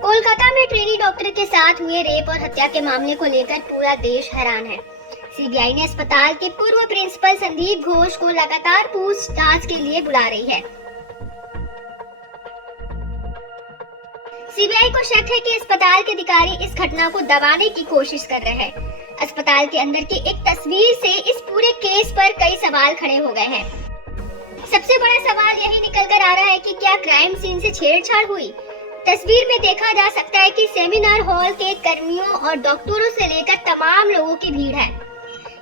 कोलकाता में trainee doctor के साथ हुए रेप और हत्या के मामले को लेकर पूरा देश हैरान है। सीबीआई ने अस्पताल के पूर्व प्रिंसिपल संदीप घोष को लगातार पूछताछ के लिए बुला रही है। सीबीआई को शक है कि अस्पताल के अधिकारी इस घटना को दबाने की कोशिश कर रहे हैं। अस्पताल के अंदर की एक तस्वीर से इस पूरे केस पर कई सवाल खड़े हो गए हैं। सबसे बड़ा सवाल यही निकल कर आ रहा है कि क्या क्राइम सीन से छेड़छाड़ हुई। तस्वीर में देखा जा सकता है कि सेमिनार हॉल के कर्मियों और डॉक्टरों से लेकर तमाम लोगों की भीड़ है।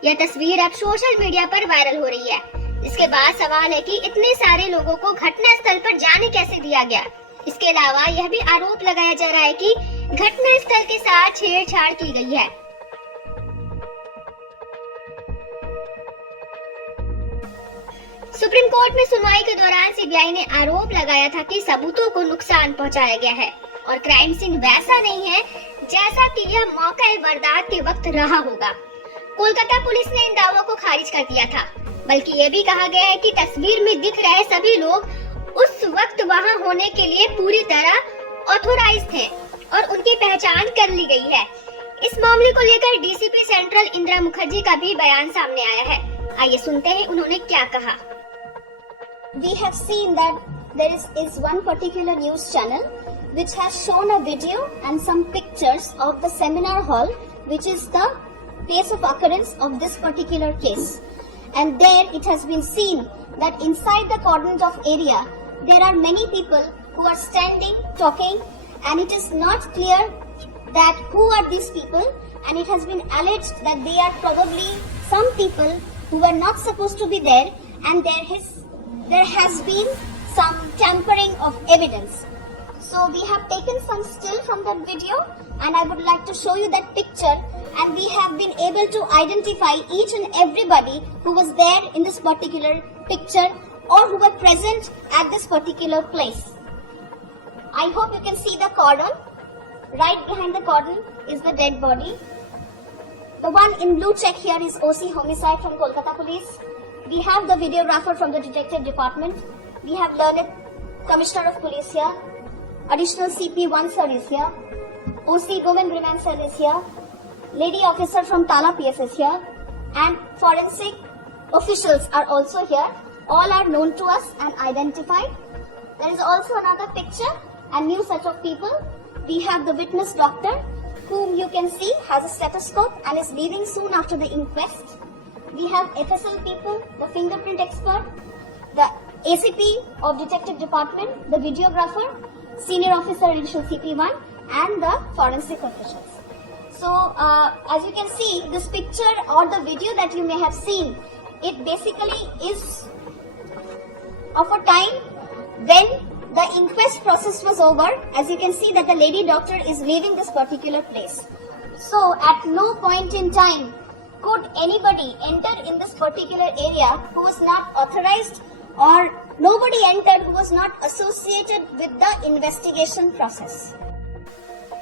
यह तस्वीर अब सोशल मीडिया पर वायरल हो रही है। इसके बाद सवाल है कि इतने सारे लोगों को घटना स्थल पर जाने कैसे दिया गया। इसके अलावा यह भी आरोप लगाया जा रहा है कि घटना स्थल के साथ छेड़छाड़ की गई है। सुप्रीम कोर्ट में सुनवाई के दौरान सीबीआई ने आरोप लगाया था कि सबूतों को नुकसान पहुंचाया गया है और क्राइम सीन वैसा नहीं है जैसा कि यह मौका वारदात के वक्त रहा होगा। कोलकाता पुलिस ने इन दावों को खारिज कर दिया था, बल्कि ये भी कहा गया है कि तस्वीर में दिख रहे सभी लोग उस वक्त वहां होने के लिए पूरी तरह ऑथोराइज थे और उनकी पहचान कर ली गई है। इस मामले को लेकर डीसीपी सेंट्रल इंदिरा मुखर्जी का भी बयान सामने आया है। आइए सुनते हैं उन्होंने क्या कहा। We have seen that there is one particular news channel which has shown a video and some pictures of the seminar hall, which is the place of occurrence of this particular case. And there it has been seen that inside the cordoned off area there are many people who are standing, talking, and it is not clear that who are these people, and it has been alleged that they are probably some people who were not supposed to be there, and there has been some tampering of evidence. So we have taken some still from that video and I would like to show you that picture, and we have been able to identify each and everybody who was there in this particular picture or who were present at this particular place. I hope you can see the cordon. Right behind the cordon is the dead body. The one in blue check here is OC Homicide from Kolkata Police. We have the videographer from the Detective Department. We have learned Commissioner of Police here. Additional CP1 sir is here. OC Women Remand sir is here. Lady officer from Tala PS is here. And forensic officials are also here. All are known to us and identified. There is also another picture and new set of people. We have the witness doctor, whom you can see has a stethoscope and is leaving soon after the inquest. We have FSL people, the fingerprint expert, the ACP of Detective Department, the videographer, senior officer additional CP1, and the forensic officials. So, as you can see, this picture or the video that you may have seen, it basically is of a time when the inquest process was over. As you can see that the lady doctor is leaving this particular place. So, at no point in time could anybody enter in this particular area who was not authorized, or nobody entered who was not associated with the investigation process.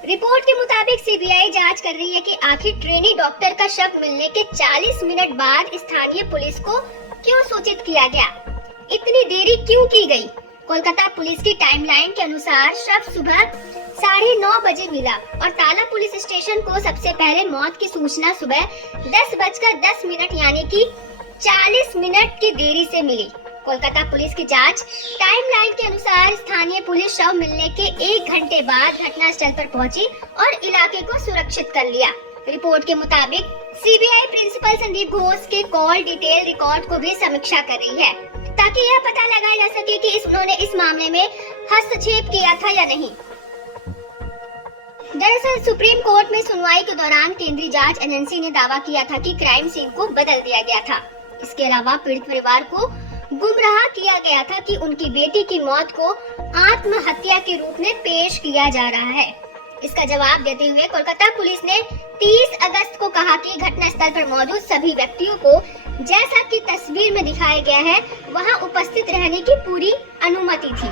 Report के मुताबिक CBI जांच कर रही है कि आखिर trainee doctor का शव मिलने के 40 मिनट बाद स्थानीय पुलिस को क्यों सूचित किया गया, इतनी देरी क्यों की गई। कोलकाता पुलिस की टाइमलाइन के अनुसार शव सुबह 9:30 बजे मिला और ताला पुलिस स्टेशन को सबसे पहले मौत की सूचना सुबह 10:10 यानी कि 40 मिनट की देरी से मिली। कोलकाता पुलिस की जांच टाइमलाइन के अनुसार स्थानीय पुलिस शव मिलने के 1 घंटे बाद घटना स्थल पर पहुंची और इलाके को सुरक्षित कर लिया। रिपोर्ट के मुताबिक सीबीआई प्रिंसिपल संदीप घोष के कॉल डिटेल रिकॉर्ड को भी समीक्षा कर रही है ताकि यह पता लगाया जा सके कि उन्होंने इस मामले में हस्तक्षेप किया था या नहीं। दरअसल सुप्रीम कोर्ट में सुनवाई के दौरान केंद्रीय जांच एजेंसी ने दावा किया था कि क्राइम सीन को बदल दिया गया था। इसके अलावा पीड़ित परिवार को गुमराह किया गया था कि उनकी बेटी की मौत को आत्महत्या के रूप में पेश किया जा रहा है। इसका जवाब देते हुए कोलकाता पुलिस ने 30 अगस्त को कहा कि घटनास्थल पर मौजूद सभी व्यक्तियों को जैसा कि तस्वीर में दिखाया गया है वहां उपस्थित रहने की पूरी अनुमति थी।